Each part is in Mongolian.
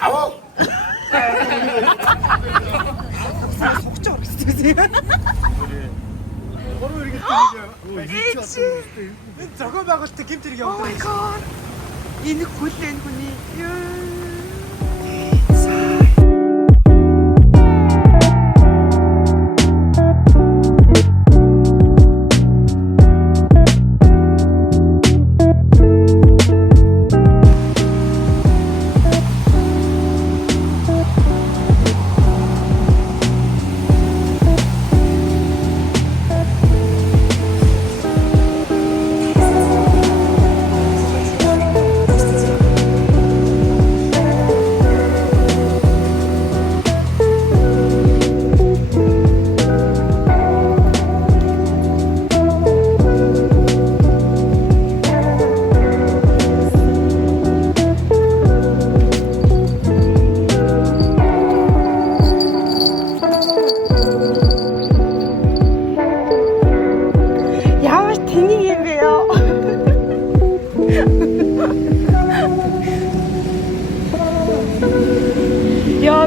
Аваа. Согчоор гэсэн. Гурван иргэдтэй нэг зохион байгуулалтын гэмт хэрэг явуулдаг. Энэ хүлэн хүний.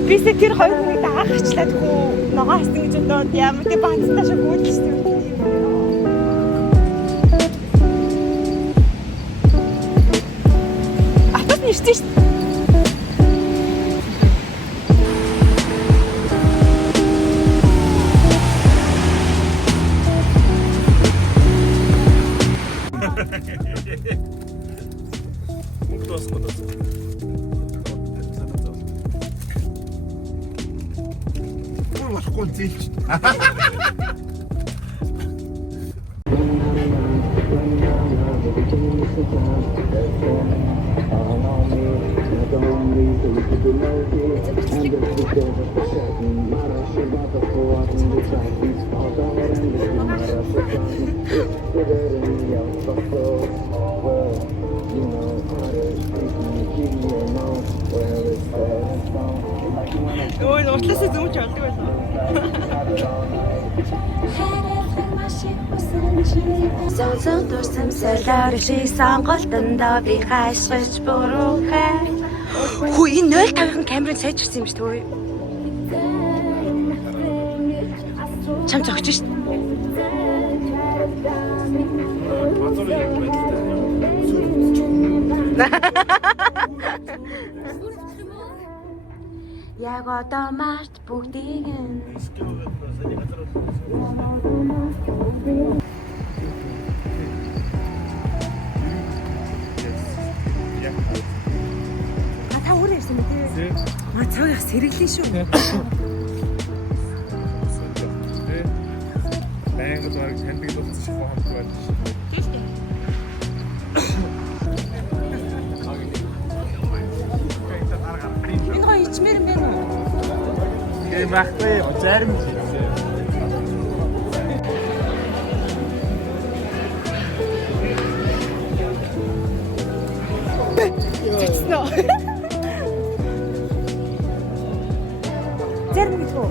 Бисээ тэр хоёр хүнийг даахчлаад хөө ногоо хасна гэж бодоод ямар тий баацтай шиг гүйдчихсэн юм. Атас нэрчээ шүү. Болохгүй зээлч. Ой, уртлаасаа зүүж болдог байлаа. Зозон дурсан солиор шиг сонголтондоо би хайшгиж буруухай. Хөө энэ 050-ын камерын сайжирсан юм шүү дээ. Чам зогч шүү дээ. Яг одоо март бүгдийг нь Та өөрөө ирсэн мэт ээ. Маа цаа яг сэргэлэн шүү. Байнга зэрэг таньдаг болчих хамтгүй байна шүү. Энэ гоё ичмэр юм байна уу? Гээ багтай зарим хийсэн. Тэцнэ. Зарим гитүү.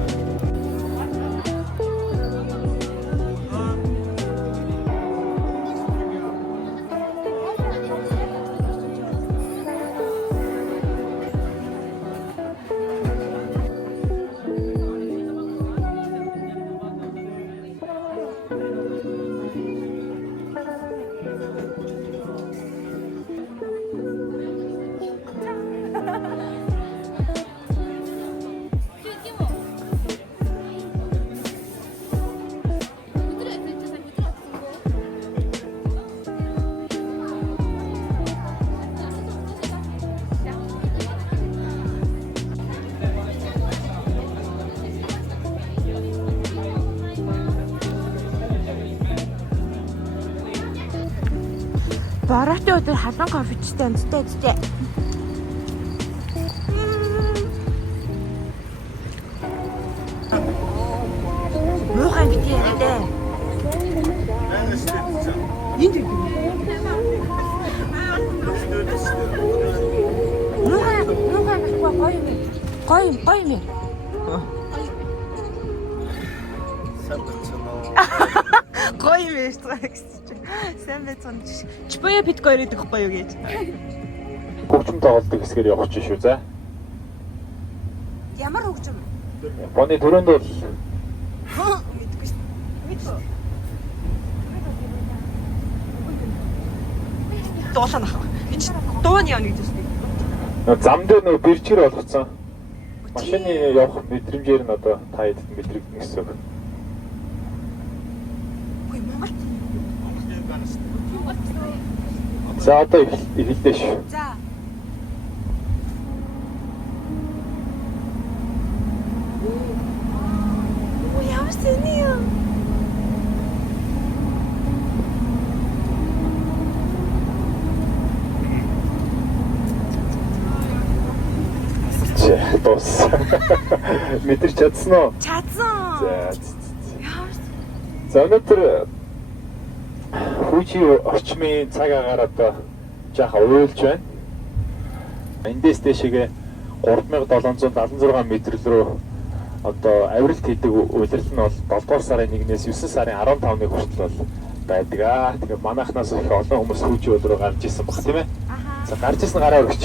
Бараатай өдөр халуун кофечтэй амттай зүтэй. Муухай битээ яриадэ. Энд юм. Муухай гоё юм. Гоё юм ээ гэсэн чинь. Сайн байцгаана чи. Чбоё бит гоё ирээд байхгүй юу гэж. Хөгжим тоглолтын хэсгээр явах чинь шүү за. Ямар хөгжим? Боны төрөнд бол Мэдгүй шүү. Мэдгүй. Дуулаа нах. Энд дууны явна гэж байна. зам дээр нөө бэрчээр болгоцсон. Машины явах мэдрэмжээр нь одоо та хэдэн мэдрэгдэн гэсэн үг. Ой Монгол. За одоо эхэллээ шүү. За. Ой ямар сони юу? Тос. Мэдэрч чадсан уу? Чадсан. За. Ямар За өнөөдөр Фужи орчмын цаг агаар одоо жаахан уйлж байна. Эндээс дэшегээ 3776 метр рүү одоо авиралт хийдэг улирал нь бол 7 дугаар сарын 1-ээс 9 сарын 15-ны хүртэл бол байдаг аа. Тэгээ манайхнаас их олон хүмүүс Фужи руу гарч ирсэн баг тийм ээ. За гарч ирсэн гараа өгч.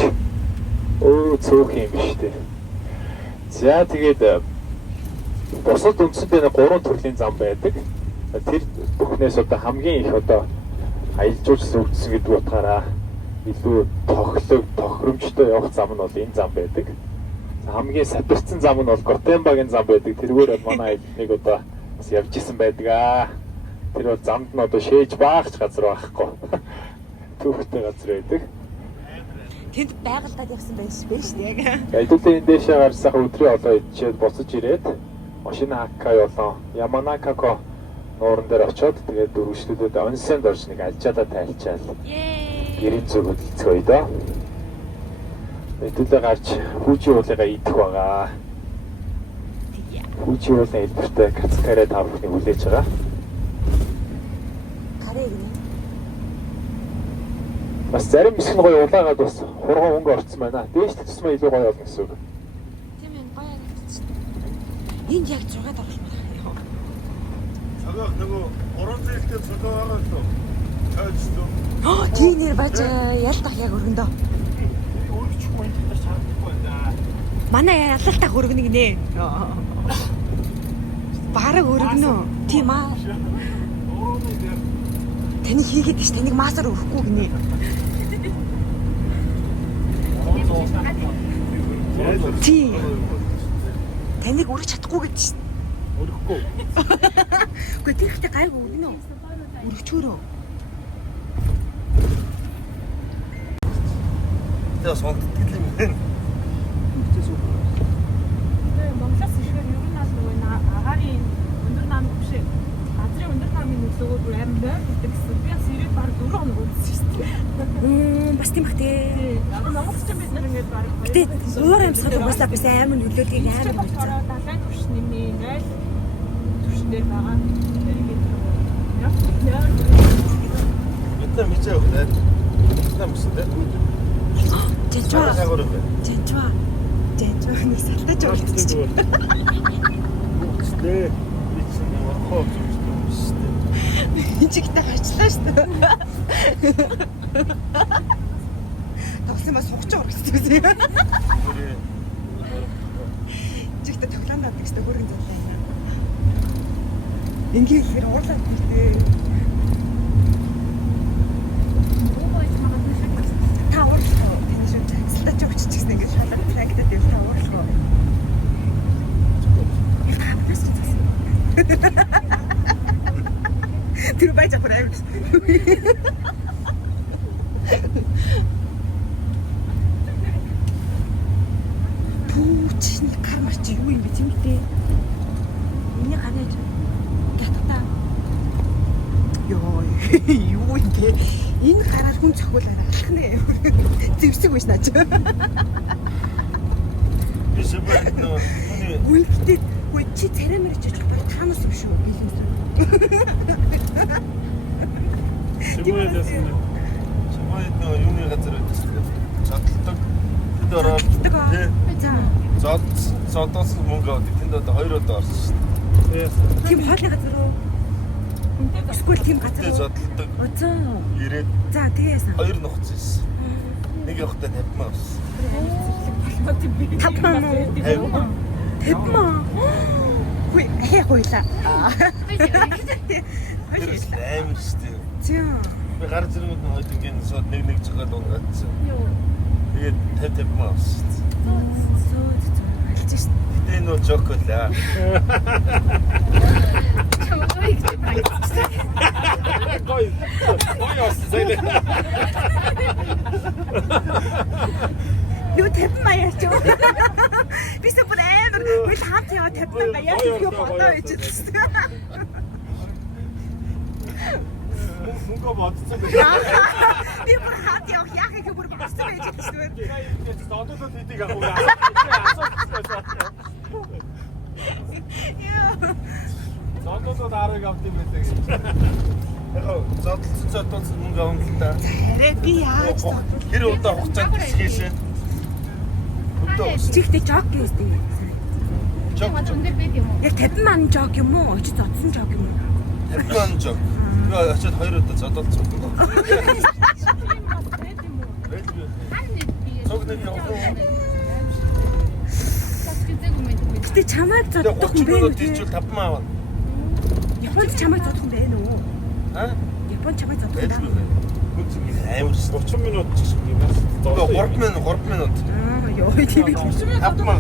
Өө цөөх юм биш үү. За тэгээд бусад үндсэндээ 3 төрлийн зам байдаг. Тэр бүхнээс одоо хамгийн их одоо аялжуулсан үндсэн гэдэг утгаараа илүү тохиромжтой явах зам нь бол энэ зам байдаг. Хамгийн сапирцсан зам нь бол Готенбагийн зам байдаг. Тэргээр бол манай аялныг одоо бас явж исэн байдаг аа. Тэр бол замд нь одоо шээж баагч газар байхгүй. Түүхтэй газар байдаг. тэнд байгальдаад явсан байж шүү яг. Аяллаа энэ дэшээ гарсах өдрийн олоо идчихэд буцаж ирээд Ошинакай болон Яманакако нууран дээр очиод тэгээд дөрвөчлөлүүд онсенд орж нэг алжаадаа тайлчаал. Гэрийн зүг хөдөлцгөөе доо. Хэдүүлээ гарч Фужи уулыгаа идэх байгаа. Фужи уулын хэлбэртэй кацкараа та бүхний хүлээж байгаа. Карыг нэ. Бас зарим хэсэг нь гоё улаагаад бас хурган өнгө орцсон байна. Дээш тусмаа илүү гоё болно гэсэн үг. Тийм ээ гоё харагдчих. Энд яг 6 дарах байна. Цагаах нөгөө 3 зээлтэй цагаа байгаа л доо. Тайлцсан. Тийм нэр бааж ялдах яг өргөндөө. Өөрчлөхгүй энэ дээр шаардлагагүй байна. Манай ялалтах өргөнөг нэ. Бараг өргөнөө. Тийм аа. Таны хийгээд ш таныг маасаар өрөхгүй гинэ. Тий. Таныг өргөж чадахгүй гэж ш. Өрөхгүй. Гэхдээ тэр ихтэй гайгүй өгнө. Өргөчөөрөө. Тэгээ сонгогддог юм байна. Монголоос ихээр ер нь аль нөгөө агаарын өндөр намын биш газрын өндөр намын нөлөөгөөр бүр амар байр гэдэг гэсэн. Би бас ирээд баг 4 хоног үзсэн шүү дээ. Бас тийм бах тий. Яг Монголч бид нар ингээд баг Гэтэ уур амьсгал угаасаа бас амар нөлөөлгийг амар мэдсэн. далайн төвш нэмээ 0 төвшнээр байгаа. Бид нар мэдээ явах нэ. Бид нар мөсөн дээ. Жижваа. Цагаар юм байна. Жижваа. Жижваа нэг салтаж болчихчих. Үстэй. Бид чинь орхоо зүгтэй шүү дээ. Чигтэй гарчлаа шүү дээ. Тоглосон бас суугч урагчсан гэсэн. Чигтэй тоглоом даа гэсэн хөргөн зарлаа юм. Ингээ ихэр уурлаад ирдээ. Та уурлаа. Таны шүү салтаж өгчихсэн ингээ шалгаж франгтад дээр та уурлаа. Тэр байж ахаар авч. Пүүчний гар марч юу юм бэ тийм үү? Миний ганаж гатта. Йоо, юу юм бэ? Энэ гараар хүн цохиулаад алах нэ. Зэвсэг биш наач. Би шибэт нөө Үгүй гэдэг. Үгүй чи царай мэрэж очих бол таанаас юм шүү. Билэн. Шибэт нөө юуны газар байдаг. Чадлагдаг. Тэд ороод зодоос мөнгө авдаг. Тэнд одоо 2 удаа орсон шүү дээ. Тийм хоолны газар уу? Эсвэл тийм газар Тэд уу? зодтолдог. Оцоо. Ирээд За тэгээс. 2 нухц ийсэн. Нэг явахтаа 50 маа авсан. 5,000 уу? 50 маа. Хөөе, хоёлаа. Тэр амар штэ. Тийм. Би гар зэрэгүүд нь хойд ингээд сууд нэг зохиол унгацсан. Тэгээд 50 маа авсан штэ. Алж шít. Гэтэ энэ бол жок лаа. Гой ос зэйлэ. Юу 50 маа яач юу? Би супер амар хөл хат яа 50 маа яач юу бодоо гэж байна. Мөнгө бодсон байх. Би бүр хат яах их бүр бодсон байж байна. Одоодод хэдийг авах вэ? Одоодод 10-ыг авт юм байдаг. Яг зодолцсон мөнгө авах л та. Арай би яаж Тэр удаа хугацаанд хийсэн. чихтэй жог гэстэй. Жок. Яг 50 маа жог юм уу? Очиж зодсон жог юм уу? 50 маа жок. Би очиод 2 удаа зодолцсон. Цогныг явах. Гэтэ чамайг зодох юм бэ? Тийчүүл 5 маа аваа. Японд чамайг зодох юм бэ нөө? Аа? Японд чамайг зодох юм байна. Амар 30 минут ч юм уу. 3 минут. Аа, ёо, тийм би 30 минут Апман.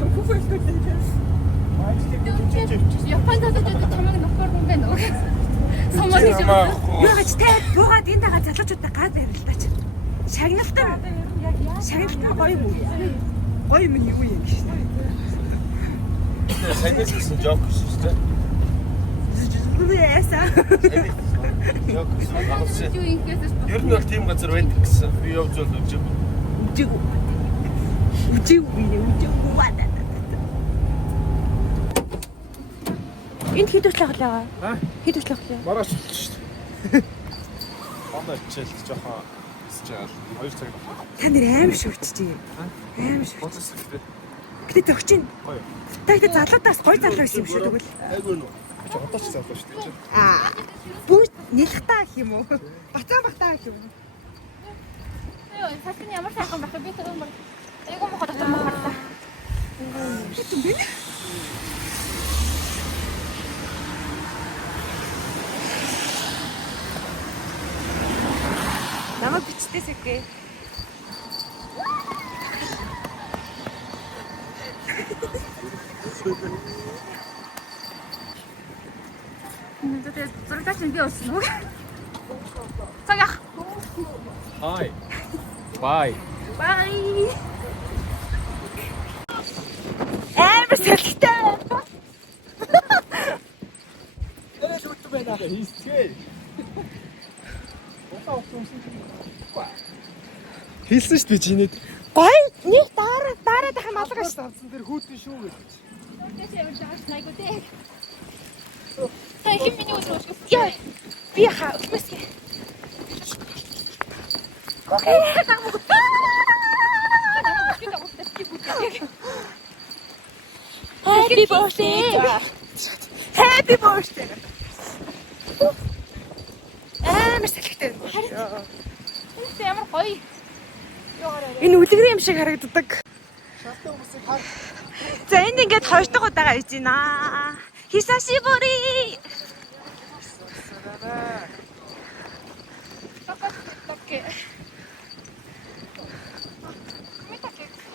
Японд одоо чамайг нөхөр юм байна уу? Самбар гэж байна. Яагаад те буугаад энэ дагаа залуучуудаа гад ярилтаач. Шагналтан гоё юм уу? Гоё юм юу юм гэж. Санийсэн жок шүү дээ. Яса. Жок шүү. Юу ингэсэн Ер нь бол тийм газар байдаг гэсэн. Би явж бол үжиг. Үжиг. Энд хэд өчлөг байгаа? Хэд өчлөг вэ? Маргааш шүү дээ. Оноо чил жоохон счаал 2 цаг. Та нэр аим шүрчж юм. Аим шүрч. Гэтэ зөгч чинь. Гоё. Та ихтэй залуудаас гоё залуу байсан юм шүү тэгвэл. Айгүй нөө. Чи одоо ч залуу шүү дээ. Аа. Бүгд нэлхтаа гэх юм уу? Бацаа гэх юм уу? Сасны ямар сайхан байх вэ? Би тэр юм бол айгүй мохоо дотор мохоо. Хэцүү бэ? Намайг бичтэйсэхгүй. Тэгээд зурагч нь би болсон уу? Цагаах. Hi. Bye. Bye. Амар сэлхтэй. Хэлсэн шүү дээ чиний. Гоё. Нэг дараа дахин малгай шүү. Авсан дээр хүүтэн шүү гэж. Та хин миний өдрөж. Яа. Би хаа өсмөсгөө. Окей. Happy birthday. Happy birthday. Амар сэлхтэй. Ямар гоё. Энэ үлгэрийн юм шиг харагддаг. За энд ингээд 2 дахь удаага хийж байна. Хисашибори.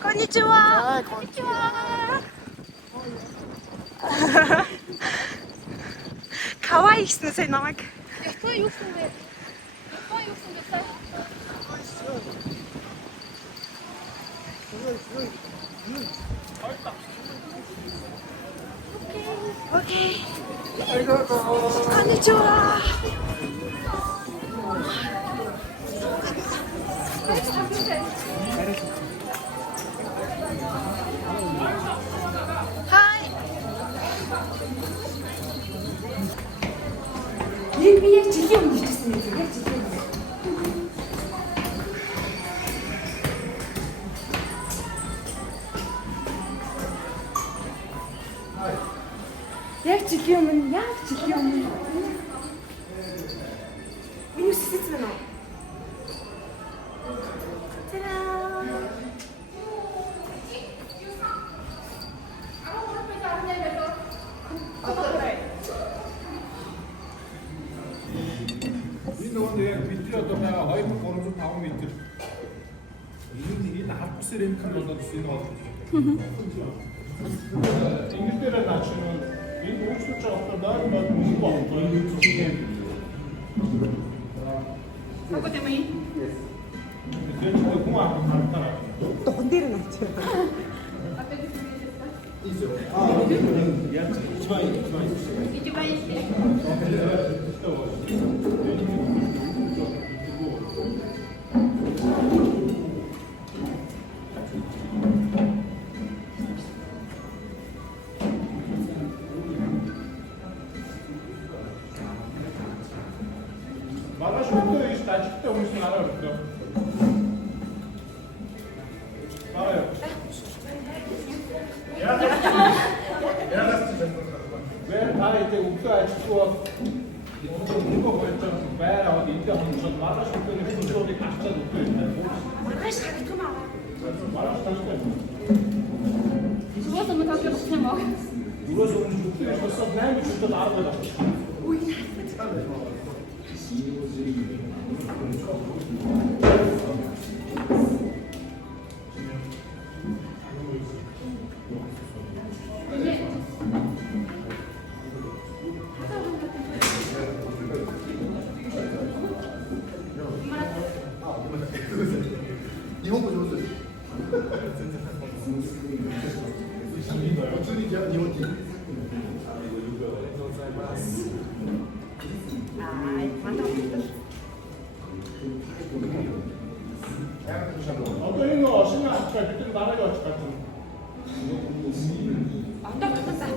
Конничуа. Кавай гэснээр намайг. Япон юу гэсэн бэ? Япон юу гэсэн бэ? Окей. Конничуа. Хай. Би яг жилийн өмнө ирсэн юм. Яг жилийн өмнө. Яг жилийн өмнө. Энэ үсэс байна уу? Та-даа. үсээр юм хэн болоод үс энэ бол. Инглисээр наачна. Энэ өөрчлөж байгаа болохоор нойр мод мөнгө болоо. Энэ чинь Какой ты мои? тэр хүн ахтараа. Духан дээр нь очив. Иди поесть. Маргааш өглөө ийш ажилттай хүмүүс нь араа өгдөө. Араа. Вэр тарайтай өглөө ажилтгүй бол нөгөө болдог байр аваад эндээ хонцоод маргааш өглөө хүмүүсийг хачаад өгдөө. Маргааш харагдсан маа. Маргааш тастай. Вот мы как раз снимал. Юурээс өмнө өглөө босоод 8 өдрөд 10 байгаад. Одоо энэ ошин авчихаа бид нар дараагийн очих гэдэг. Одоо батсан.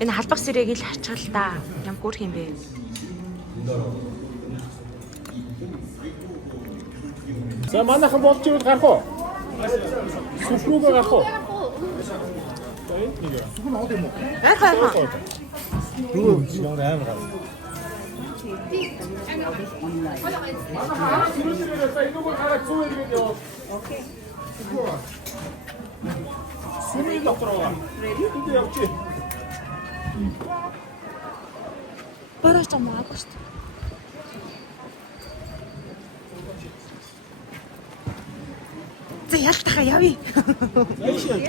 Энэ халбах сэрэг ил харчгал да. Ям гүрх юм бэ? За манайхан болж ирвэл гарах уу? Сүрхрүүгээ гарах уу? За энэ нэг. Сүрхэн хот юм уу? Гайхаа. Юу ямар амар гав. Сүрхрүүгээ за энэ үг хараа зүү иргээд яа. Окей. Сүрхрүүгээ доктор аа. Энд явчих. Бараач юм аа гост. За ялтахаа явъя.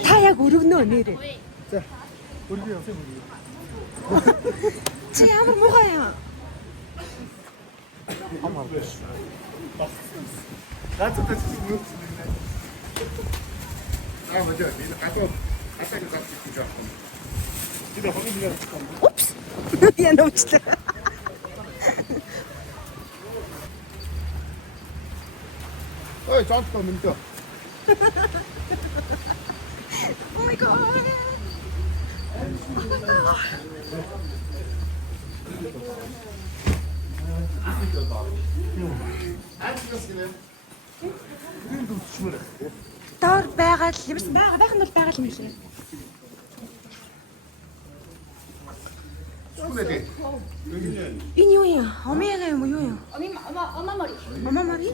Та яг өргөнөө нэрээ. За. Өргөө явсан. Чи ямар муухай юм? Гацтай чи юу гэсэн юм бэ? Аа мажаа би гатуу атааг заачих гэж байна. Бид хогийн дээр авчихсан. Упс. Яна учлаа. Ой, жонтой мөндөө. Oh my god. Доор байгаа л юмсан байгаа байх нь бол байгаа юм шиг. Энэ юу юм? Омега юм уу юу юм? Омамари. Омамари?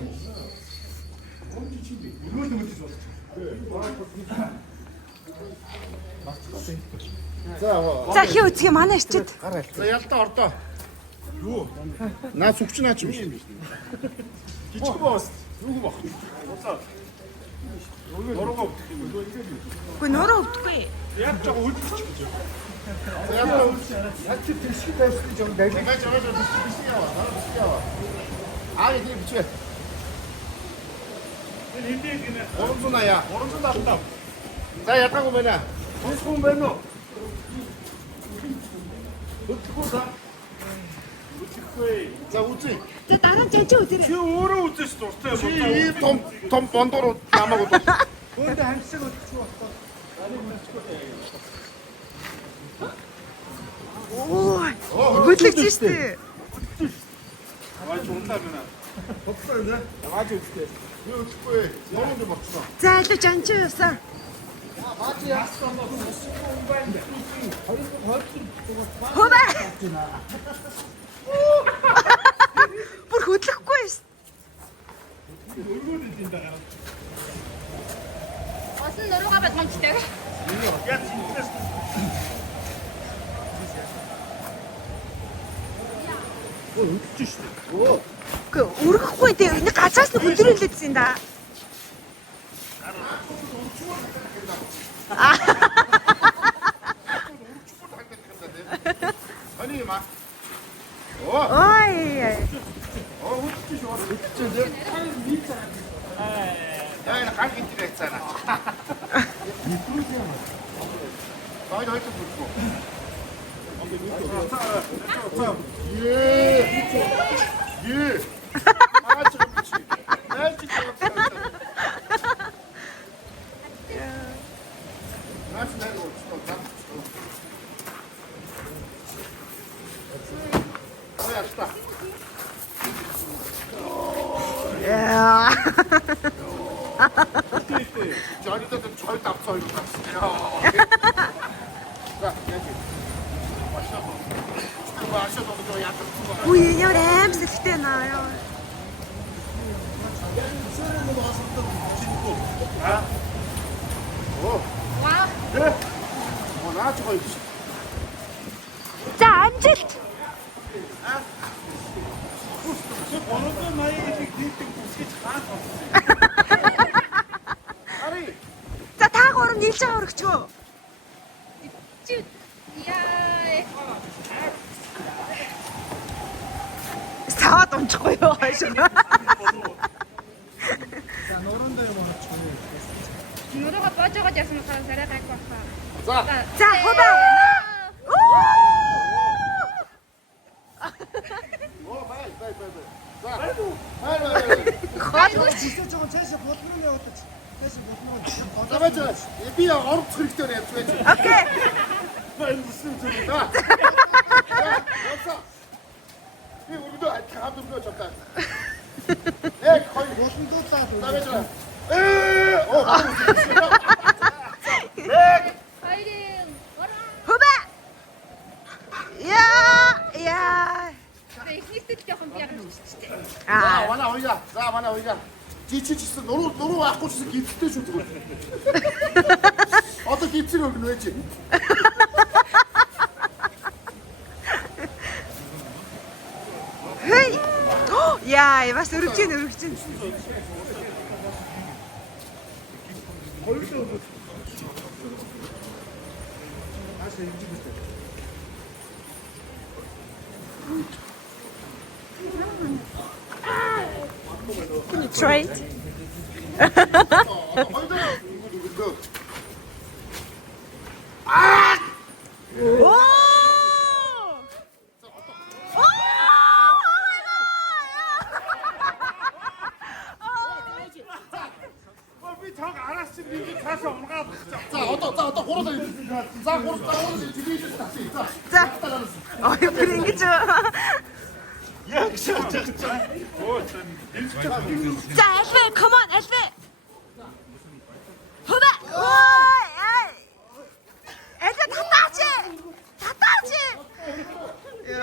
За хий үзье манай ичээд. За ялтаа ордоо. Юу? Наа сүгч наач юм шиг. Жижиг боос. Юу бах. Уцаа. Нуруу. Үгүй нуруу өвдөхгүй. Яг жоо үлдчих гэж. За ялтаа яг чи тэшиг тавьсан гэж юм даа. Гаж аваад биш яа. Аа ийм бичвэ. Энэ хиндэг гинэ. 380. 375. За ятаагүй байна. Тус хүн байна уу? Үтгэхгүй за. Үтгэхгүй. За үзье. За дараа нь жажиг үзээрэй. Чи өөрөө үзэж дуртай Чи ийм том бондор намайг удаа. Хөөдөө хамсаг өдчих болохгүй. Ой. Хөдлөгч штэ. Аваач унтаа байна. Бодлоо нэ. Аваач үзтээ. Юу үзэхгүй. Номонд болчихсон. За илүү жанчаа явсан. Хөвөө. Бүр хөдлөхгүй ш. Осон нуруугаа бод мамчтай. Үгүй өргөхгүй дээ. Энийг газраас нь хөдрүүлээдсэн юм да. 아니 막. Ой. 야, 이거 갈긴 집에 있잖아. 너희 좀 붙고. 예. 예. 아, 저 그렇지. 나 진짜 야. 저리도 절대 앞서 이거 자, 여기. 마셔도 좀 약간 Үгүй энэ ямар аимсэлтэй наа. Вау. 나 저거 있지. За амжилт. 아니, За та гурав нийлж байгаа өргөчгөө. Яа. Саваад унчихгүй юу хойшоо. Нуруугаа боож байгаа гэсэн утгаараа сарай гайгүй байна. 자, За хөвөө. 빨리. 자, 빨리. 자, 맞죠? 이 비야 얼음 트릭 때문에 해야지. Окей. 빨리 무슨 좀 자. 됐어. 이 우리도 감도 표 줬다. 네, 거의 무슨 도 싸. 맞죠? 네. 파이팅. Хөвөө. Яа. Ихнийхтэй жоохон яг шүү дээ. 자, 와나 오이자. 자, 와나 오이자. 지치치스 너로 갖고 싶어 기프트 줘. 어떤 기프트를 넣었지? Хей. Яа, бас өргөж чинь. Can you try it? 오! 자, 어떤 고로다. 자, 고로다. 뒤에 있을 수 있다. 자, 그래 이게 좀. 자, 엘페, come on, 엘페. 후배. 오이, 애들 다 따지. 다 따지. 야.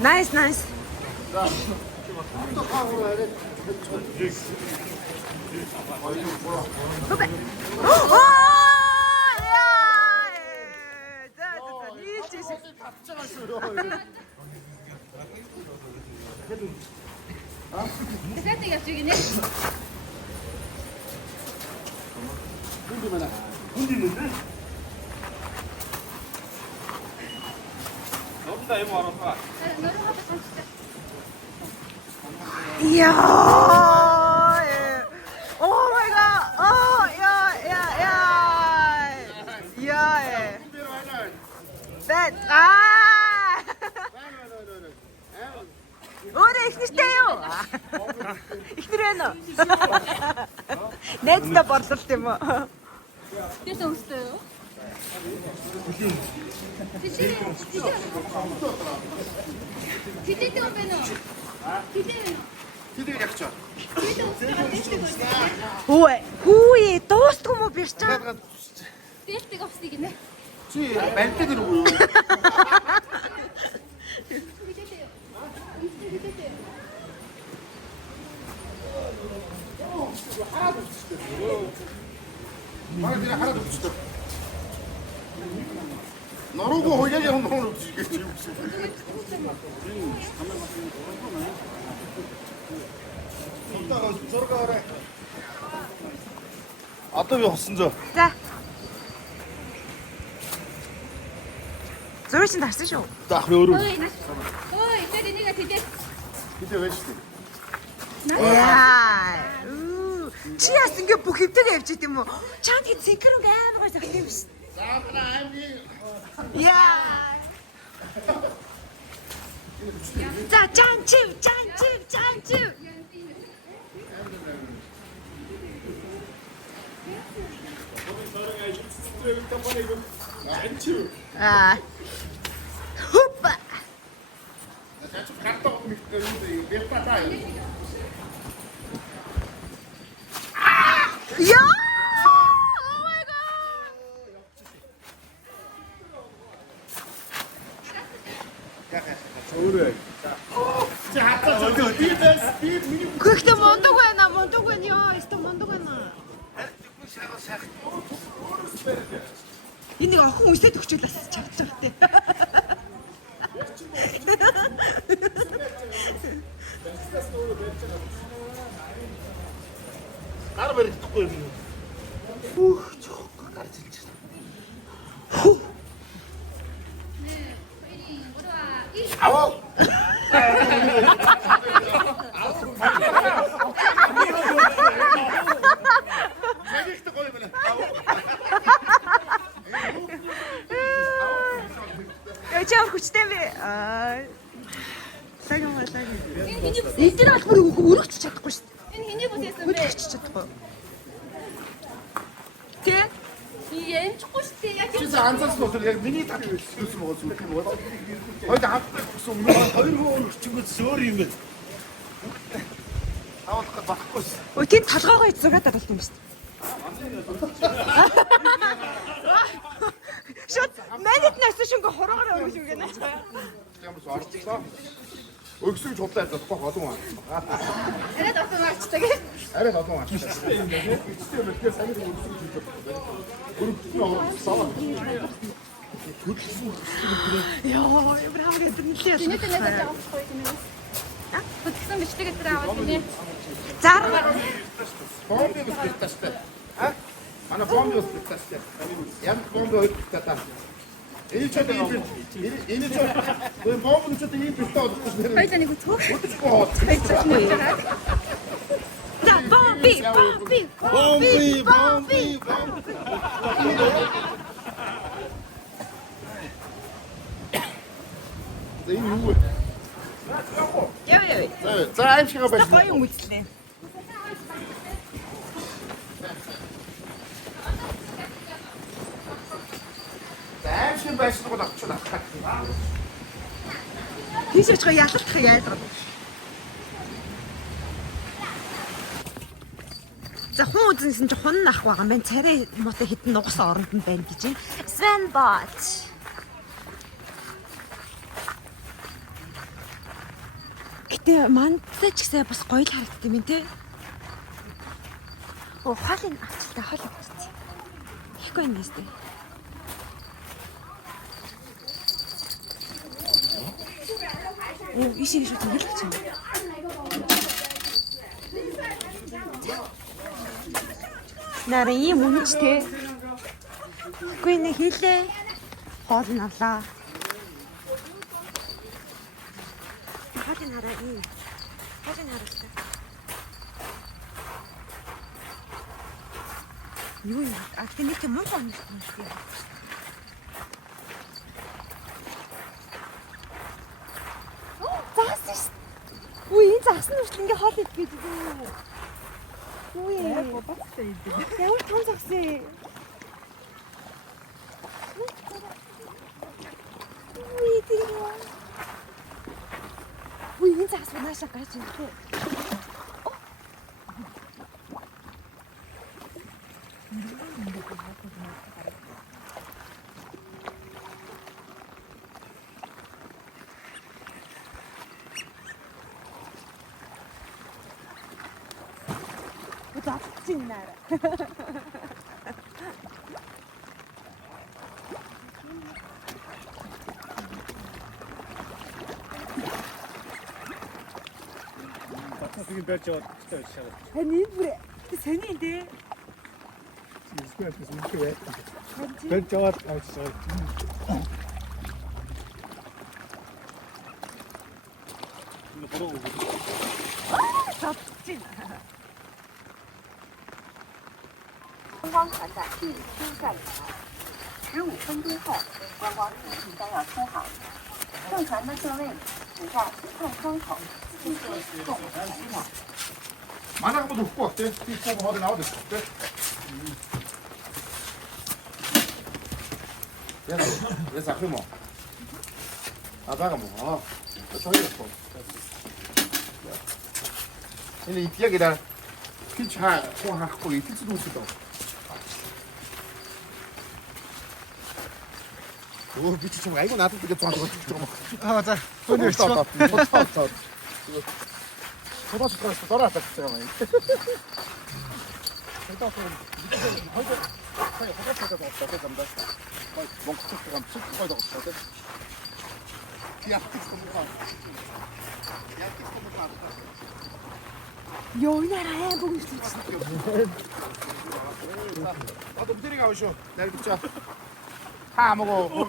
나이스, 나이스. 후배. 오! 야! 자, 일주일. 세트 약속이네. 너무나 너무나 진짜. 이야. 오 마이 갓. 야. 네. Өөрөө ихнэртэй юу? Ихнэрээ нөө. Найздаа борлуулт юм уу? Тэс өстэй юу? Тэдэг яг чаа. Хөөе. Хөөе. Дуустгүй мó биш чаа. Бэлтэг авсныг гинэ. Чи бантад ирв үү? Манай тэр хараад өгчтэй. Норуугүй хоёрыг юм норуу өгч гэж юм шиг. Зургаараа. Одоо би хосон зөө. За. Зураг чинь тарсан шүү. Заах өөрөө. Ой, тэр энийг тэдээ. Тэдэг байж тээ. Яа. Чи яс ингээ бүх хөвдөг явж идэм үү? Чанд хэд синхрон амар гой загт юм биш. Яа. За, жан чив. Хупа. Гартаа мэдээ бэлтаа. Яа. Гэхдээ мундаг байна. Яа, өстө мундаг байна. Энэ нэг охин үсээд өгчөөл бас чавч чавтай. Гар баригдахгүй юм. Гар зилж байна. Аваа. Магиштай гоё байна. Яа хүчтэй бэ? Сайхан. Эдгээр албар өргөж чадахгүй шүү дээ. Энэ хэний бүтэсэн бэ? Өргөж чадахгүй. Тэ? Янчгүй шүү дээ. Яг Чи анзаарсан бол яг миний таг хэлсэн байгаа зүйл юм бол. Хойд хавтдаг гэсэн өмнө хоёр хүн өчигөөс өөр юм байна. Тавуулах болохгүй ш. Ой, тийм талгайгаа зугаад даралт юм шүү дээ. Шот, манайд нас шингө хорогоор өгч өгнө. Ямар ч орцлоо. Өгсөж худлаа болохгүй холон аа. арай дотор марчдаг. Арай олон аа. Бичтэй мэлгээ сайн өгсөж хийдэг. Өргөцсөн орцлоо. Яа, браво гэдэг нь л яа. Тэний нэг авахгүй юм уу? Бүтгсэн бичлэг дээр аваад тийм. Зар. Бомби бэлтээстэй. Ана бомби бэлтээстэй. Ям бомби бэлтээстэй. Энэ ч бомби ч ийм бэлтээ болохгүй нэр. Хоёлаа нэг үтгөө. Утчихгүй хоо. За, бомби. За энэ юу вэ? Яа. За аимшигаа байж. Гоё юм үзлээ. За аимшиг байсан бол авчихна. Тийш очих ялалтахыг айлгаад. За хүн үзэнсэн чи хун ах байгаа юм байна. Царай муутай хитэн нугас оронд нь байна гэж. Свен бот. Гэтэ мандтай ч гэсэн бас гоё л харагддаг юм тий. Оо хоолыг авчлаа хоолыг авчих. Ихгүй юм нэстэ. Оо ишээ шүү дээ л чинь. Нарын юм үнэч тий. Ихгүй нэ хийлээ. Хоол нь авлаа. Хоолыг хараа ийм. Хоолыг харуултаа. Юу юм? Ахты нэг юм муу юм шүү дээ. Заасан. Үгүй энэ заасан нүртэл ингээ хоол идэх гэдэг юм. Үгүй ээ. Бацтай идэв. Ямар том загсан. Ui, энэ загас наашаа гарч ирэх. Удаачих нээр. Батныг барьж яваад гэж шаард. Харин энэ бүр сони энэ. Эсвэл үгүй ээ. Барьж яваад авчихсан. Энэ бороо өгөх. Завчих. 观光船的第7站15分钟后，观光船即将要出航。上船的各位，请在持看窗口继续坐我们船票。 만화가 뭐 놓고 왔대? 피스포가 어디 나오대? 어때? 얘사 그 뭐? 아빠가 뭐? 저기 뭐? 근데 이 비약이다. 피차 통하고 이 필수도 있어. 오 미치 좀 알고 나도 되게 좋아하는 거 좀. 아 자. 오늘 쳐. 저다 숟가락 떠나왔다 진짜 많이. 일단 그럼 밑에 벌써 사이 허벅지가 없다 그런다. 멍청이가 감 쑥거리도 없다. 야, 쑥거리가. 야, 쑥거리가. Юу нэрээ бүгд үзсэн. 아, 놈들이 가오쇼. 내일 붙자. 다 먹어.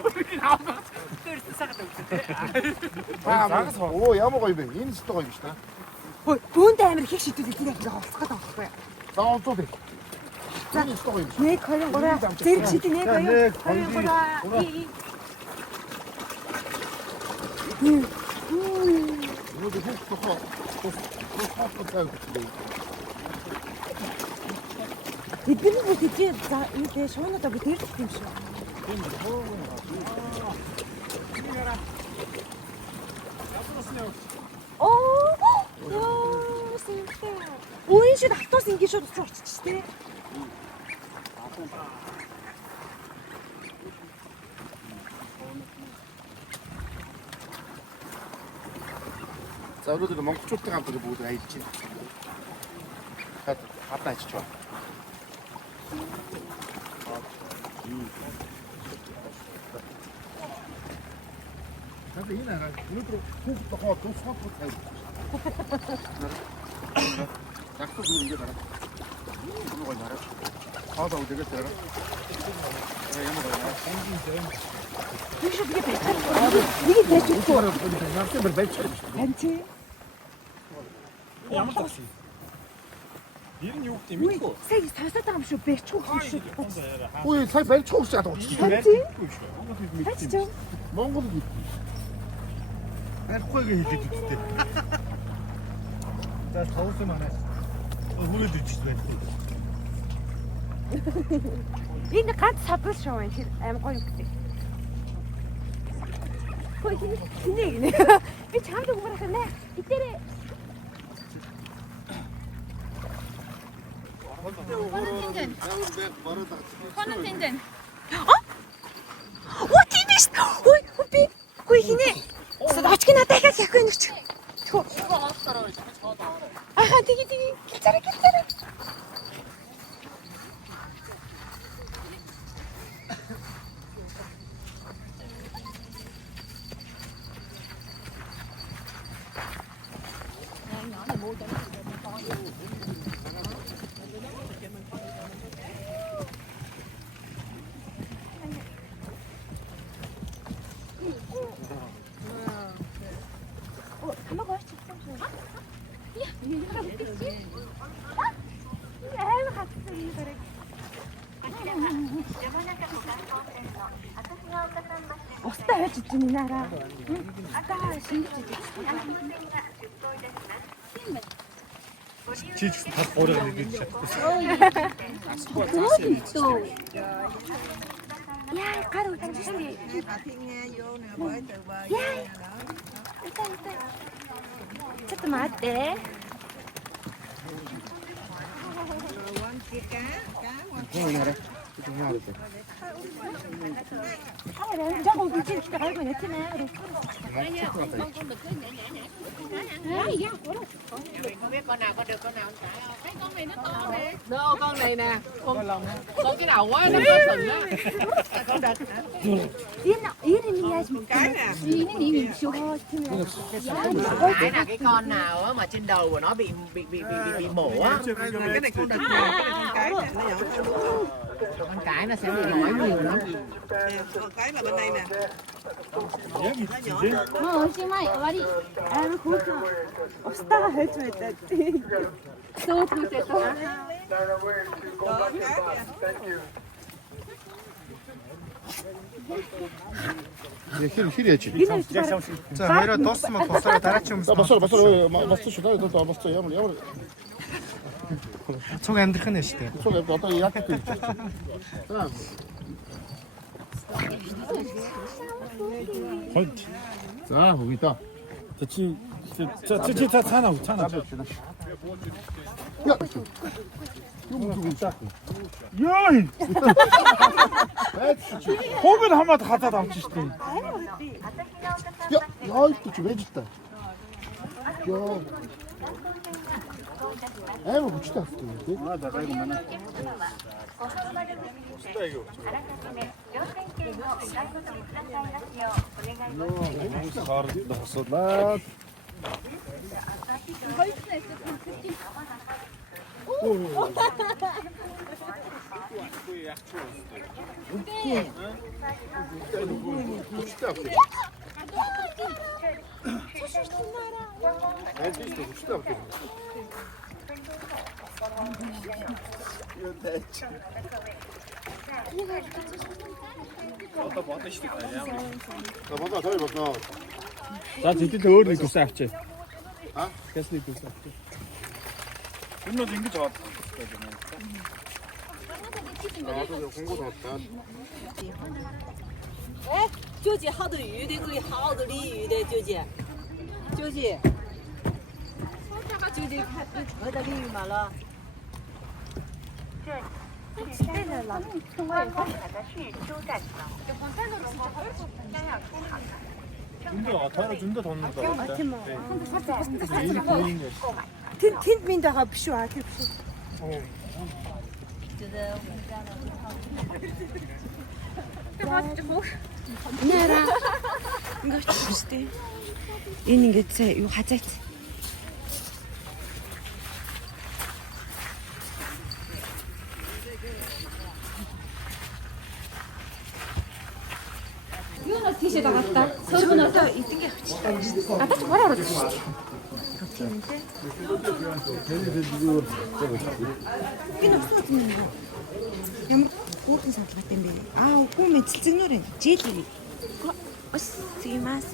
다 먹어. 오, 야 먹어 이제. 인스터가 있다. Ой, бүүнтэй амир их шидэв тийм яг олцох гэдэг байхгүй юу? 싸움 또 돼. 인스터가 있다. 1 2 3 зэрэг шидэв 1 2 3 이거도 훅 커. Эдгээр нь тийм за энэ шуунуудаа бүр дээрх юм шиг. Оо, сэнтэй. Өөний шууд автобус ингэ шууд уцаа орчих тээ. 자, 오늘도 멍크 쫓다 가면 모두 가 있지. 갔다 있지, 좋아. 근데 이 나라 오늘도 호흡도 하고 또 수학도 다 있고. 약속 이게 나라. 이거 나라. 하다 오게 되겠다. 그래, 이거 나라. Нэг шууд ингэ байх. Нэг байж өгөө. 낙서 몇 배치. Таньчи. Ямар тагш. Ер нь юу гэдэг юм Үгүй, бэ? сая сонсоод байгаа юм шүү. Бэчгүй юм шүү. ой, 살 배치 혹시 안 하고. Таньчи. Таньчи. 몽골도 있고. 알코올이 있대. 자, 더우면 안 해. 물에도 있지, 왜? Энэ ганц садар шоу энэ аим гоё үгтэй. Хөөе хинээ гинэ. Би чамд өгөх нэ. Хитэрээ. Хонон тенден. Оо тийм биш. Хөөе би. Хөөе хинээ. Очки надад дахиад яахгүй нэг ч. Тхөө. Аа тиги. Гитараа. Хамаагүй ч хэлсэн шүү. Яа, яа хатсан юм дэрэг. Устаа байж идэх юм наараа. Ата шингэж идэх. Чи ч гэсэн тал гоороо нэгэж чадсан. 야, 가로 장주씨. Chắc mà để chắc một cái chuyện cái của nó thế nào rồi Không biết con nào con được con nào không phải không? Thấy con này nó to nè. Đâu con này nè. Con cái đầu quá nó có sừng á. Con đực hả? 얘는 이해하지 cái nè. 얘는 이미 쉬어 Cái là cái con nào á mà trên đầu của nó bị mổ á. Cái này con đực nè, cái này con cái nè, nó nhỏ hơn. Con cái nó sẽ bị nói nhiều lắm. Nè, con cái là bên đây nè. Nó nhỏ. 뭐 오시마이 와리 아유 고소. 없다가 해줘야 돼. 또 그때 또 Хирячи. За хоёроо дууссан бол босоо дараач юм. Басуу шүү дээ. Басуу ямар Цуг амьдрах нь шүү дээ. цуг одоо яг гэж. За, хөвгийдөө. 자, цаана. Яа! Хогд хамаад хатаад авчих штеп. Яа, чи вэж та. Яа. Амар хүчтэй авчих юм тий. Аа, гайгүй манай. ご乗車の途中であらかじめ乗船券をお買い求めくださいますようお願いします。 Хоорондоо хослоо. Одоо той болно. За тэтэл өөр нэг үсээ авчи. А? Гэс нэг үсээ авчи. Энэ бол ингэж аваад байна. 공고 나왔다. 纠结好多鱼的贵，好多鲤鱼的纠结，纠结。他把纠结看我的鲤鱼嘛了。这里是通关工程的是休战场，将要出航了。 근데 아타로 준다 돈 넣다. 틴 민다가 비쇼 아케 비쇼. 나라 이거 주시대 얘는 이게 이거 가자지 이거는 티셔츠 같다 서분은 또 이쁜 게 없지 아 다시 뭐라 그러지 Энэ өсөж юм уу? Ямар хөөрхөн санагдав юм бэ? Аа, үгүй мэ цэцэгнөр энэ. Жийл. 스미마셍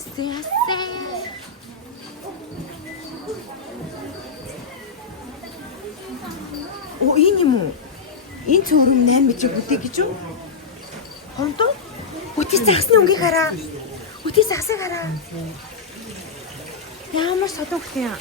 스미마셍 Оо, энэ юм уу? Энэ цөөрөм 8 мэж бүтээг гэж юу? Хонтоо? Үтий загсны өнгийг хараа. Үтий загсыг хараа. Ямар содогтой юм.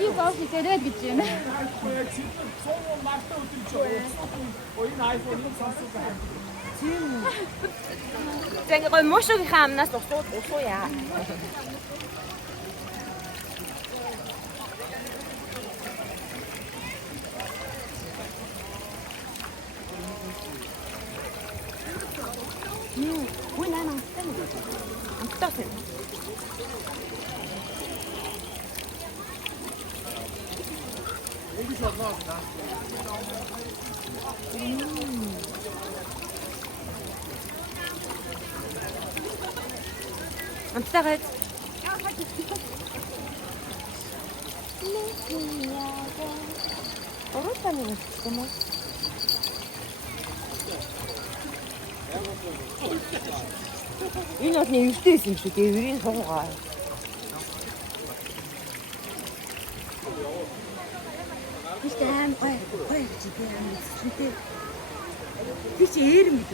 이거 없이 때려야겠지 Зэнгэ гой мошог хаамнаас усууя. ой 나는 안 뜯었어요 امتغت 어렵다는 거 Энэ бол нэртэй байсан юм шүү дээ. Өрийн суугаа. Ихтэй аим гой гэж тийм шүтээ. Тийч ээр мэд.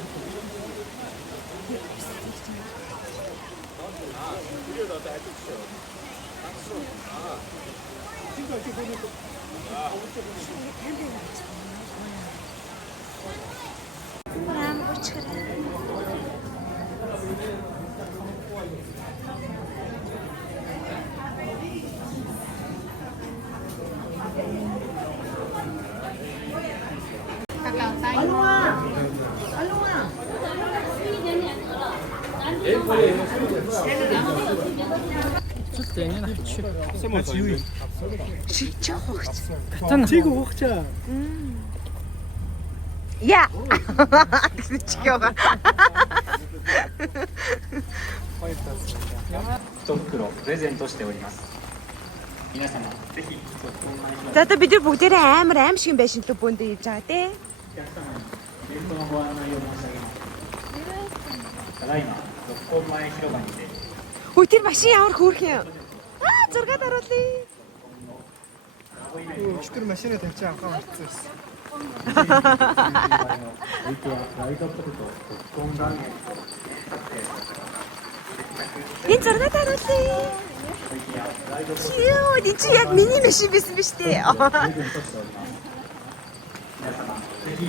진짜 호흡자. 지금 호흡자. 야. 지겨워. 1袋プレゼントしております。皆様ぜひご購買ください。 За одоо бид нар бүгдээрээ амар аимшиг юм байшин төв бөөндөө хийж байгаа те. お客様にイベントのご案内を申し上げます。ただいま六本前広場にて Хөөе тэр машин ямар хөөрхөн юм. Зургаад оруулъя. 슈트를 마시는 대체 아까 왔어. ライトポテトポップコーンラーメンと確定 Энэ зургаад оруулъя. Чиё, энэ чи яг миний машин байсан биз дээ. プレゼントしております。皆様ぜひ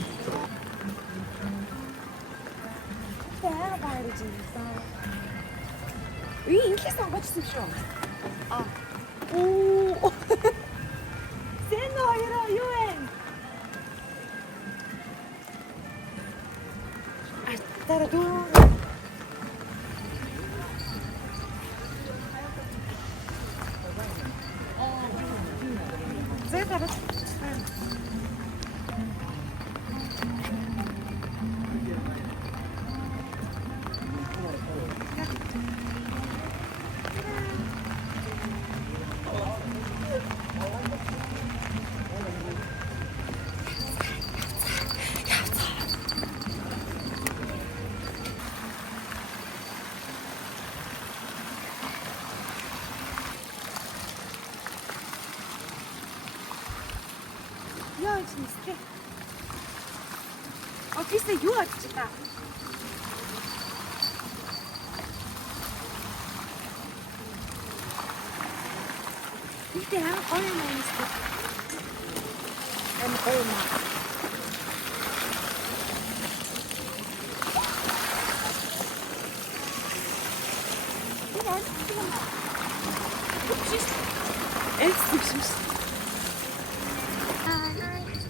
Үй инглиш сонгочихсон шүү. Оо. Сэн хоёроо юу вэ? Аттараа. Зэдэрэ. Яа ч нэстэй. Офисээ юу хийж та? Ихтэй хаа гоё юм нэстэй. Эм гоё юм.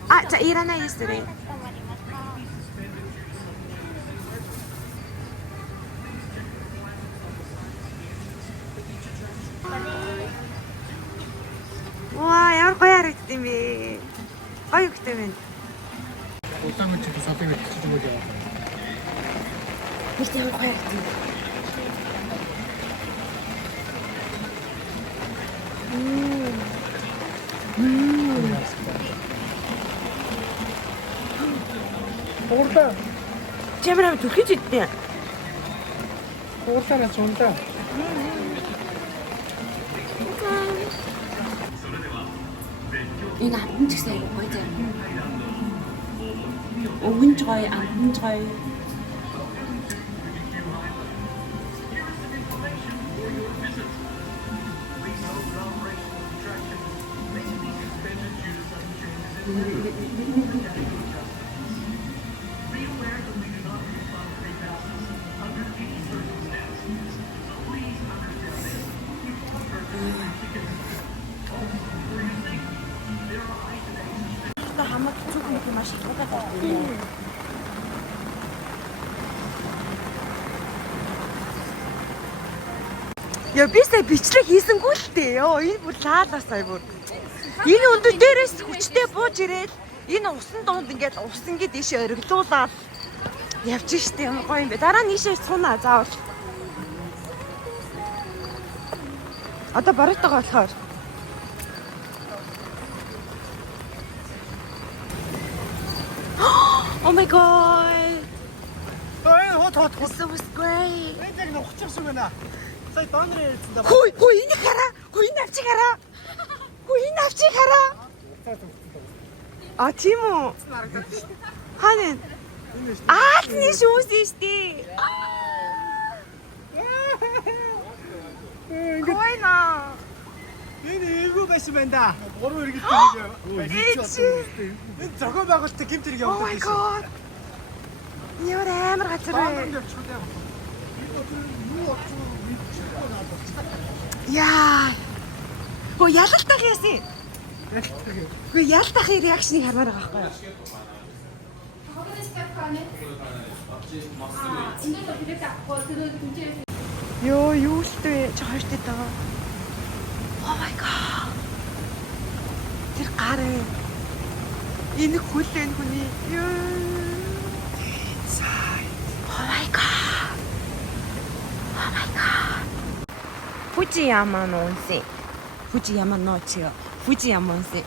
아, 자, 일어나 있으래. 와, ямар гоё харагдсан юм бэ. Гоё хөхтэй байна. 옷상은 지금 사람이 같이 주고 자. Ихтэй ямар гоё харагдсан. 오르다. 잼이랑 두께지 있대. 오르다는 좋다. Энэ амтэн ч гэсэн гоё заа. Өвгөнж гоё, амтэнж гоё. 나 한번 조금 이렇게 맛이 똑같아. Яа би сая бичлэг хийсэнгүй л дээ. Йоо энэ бүр лаалаасаа бүр. Энэ өндөр дээрээс хүчтэй бууж ирээд энэ усан дунд ингээд ус ингээд ийшээ ориглуулаад явж штэ ямар гоё юм бэ. Дараа нь ийшээ сунаа заавал. Одоо баруутайгаа болохоор Oh my god. This was great. Энийг нэг ухчих шиг байна. Сая донор ярьсан да. Хүй энийг хараа. Хүй энэ авчиг хараа. Хүй энэ авчиг хараа. А тийм үү? Хаана? Аасны шүүс штий. Койна. Энэ эйгүү байсан байна да. Гурван иргэд нэг. Энэ зохион байгуулалтын гэмт хэрэг Oh my явуулдаг. god. Ямар амар газар вэ? Яа. Хөө ялалтах яасан. Хөө ялалтахын реакшнийг хармаар байгаа байхгүй юу? Юу л дээ чи хоёртой даа. Oh my god. Тэр гараа. Энэ хүлэн хүний. Oh my god. Oh my god. Fujiyama no onsen. Fujiyama no onsen.